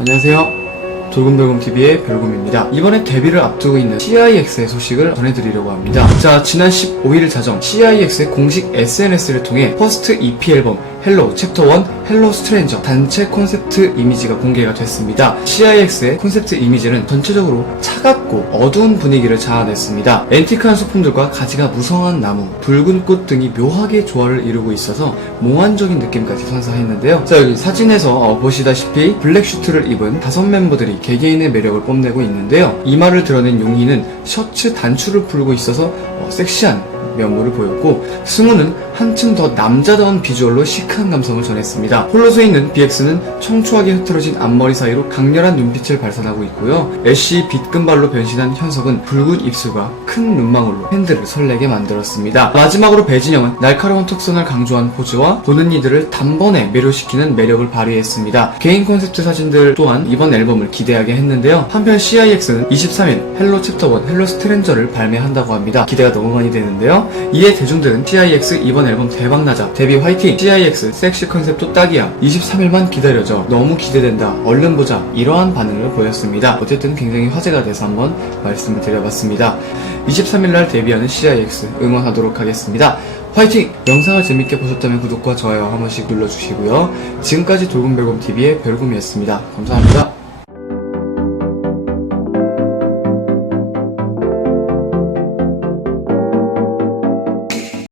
안녕하세요. 돌곰돌곰TV의 별곰입니다. 이번에 데뷔를 앞두고 있는 CIX의 소식을 전해드리려고 합니다. 자, 지난 15일 자정 CIX의 공식 SNS를 통해 퍼스트 EP 앨범 헬로 챕터 1 헬로 스트레인저 단체 콘셉트 이미지가 공개가 됐습니다. CIX의 콘셉트 이미지는 전체적으로 차갑 고 어두운 분위기를 자아냈습니다. 앤티크한 소품들과 가지가 무성한 나무, 붉은 꽃 등이 묘하게 조화를 이루고 있어서 몽환적인 느낌까지 선사했는데요. 자 여기 사진에서 어, 보시다시피 블랙 슈트를 입은 다섯 멤버들이 개개인의 매력을 뽐내고 있는데요. 이마를 드러낸 용희는 셔츠 단추를 풀고 있어서 어, 섹시한 면모를 보였고 승우는 한층 더 남자다운 비주얼로 시크한 감성을 전했습니다. 홀로 서 있는 BX는 청초하게 흐트러진 앞머리 사이로 강렬한 눈빛을 발산하고 있고요. 애쉬 빗금발로 변신한 현석은 붉은 입술과 큰 눈망울로 팬들을 설레게 만들었습니다. 마지막으로 배진영은 날카로운 턱선을 강조한 포즈와 보는 이들을 단번에 매료시키는 매력을 발휘했습니다. 개인 콘셉트 사진들 또한 이번 앨범을 기대하게 했는데요. 한편 CIX는 23일 헬로 챕터 1 헬로 스트레인저를 발매한다고 합니다. 기대가 너무 많이 되는데요. 이에 대중들은 CIX 이번 앨범 대박나자 데뷔 화이팅! CIX 섹시 컨셉도 딱이야. 23일만 기다려줘. 너무 기대된다. 얼른 보자. 이러한 반응을 보였습니다. 어쨌든 굉장히 화제가 돼서 한번 말씀을 드려봤습니다. 23일날 데뷔하는 CIX 응원하도록 하겠습니다. 화이팅! 영상을 재밌게 보셨다면 구독과 좋아요 한 번씩 눌러주시고요. 지금까지 돌곰별곰TV의 별곰이었습니다. 감사합니다